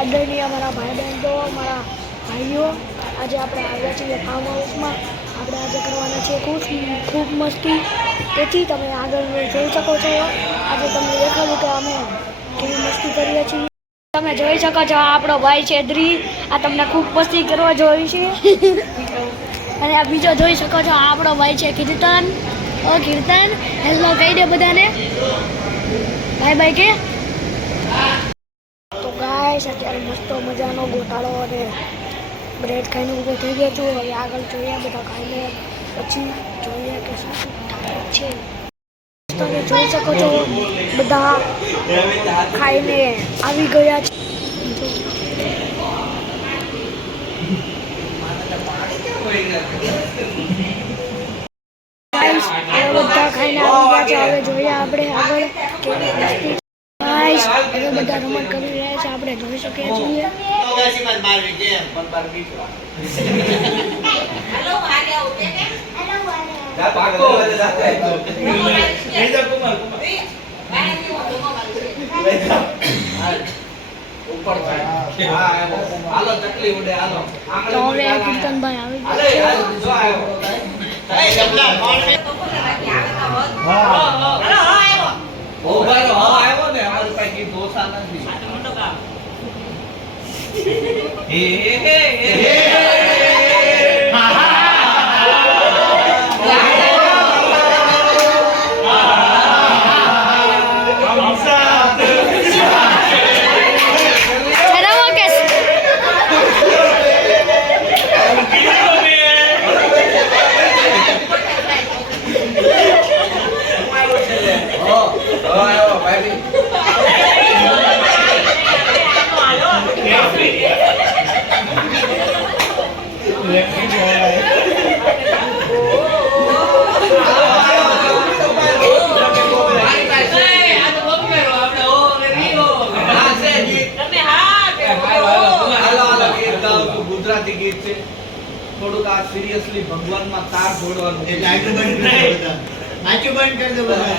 આદરણીય અમારા ભાઈ બહેન તો અમારા ભાઈઓ આજે આપણે આવ્યા છીએ ફાર્મ હાઉસમાં. આપણે આજે કરવાના છે ખૂબ મસ્તી. તેથી તમે આગળ જોઈ શકો છો. આજે તમને દેખાડું કે અમે કેવી મસ્તી કરીએ છીએ. તમે જોઈ શકો છો આ આપણો ભાઈ છે દ્રી. આ તમને ખૂબ મસ્તી કરવા જોઈ છે. અને આ બીજો જોઈ શકો છો આ આપણો ભાઈ છે કીર્તન. ઓ કીર્તન, હેલો કહી દે બધાને, બાય બાય કે. તો ગાઈસ અત્યારે મસ્ત મજાનો ગોટાળો અને બ્રેડ ખાઈને ઊભો થઈ ગયો છું. હવે આગળ જોઈએ બધા ખાઈને પછી જોઈએ કે શું શું થાય છે. તમે જોઈ શકો છો બધા ખાઈને આવી ગયા છે. બધા ખાઈને આવી ગયા છે. હવે જોઈએ આપણે આગળ કેવી મસ્તી. ગાઈસ હવે બધા રમત કરી રહ્યા છે, આપણે જોઈ શકીએ છીએ. તો હવે કીર્તનભાઈ આવી ગુજરાતી ગીત છે. થોડુંક આ સિરિયસલી ભગવાનમાં તાર જોડવાનું. એટલે આટલું બંધ કરી દો બધા. આટલું બંધ કરી દો બધા.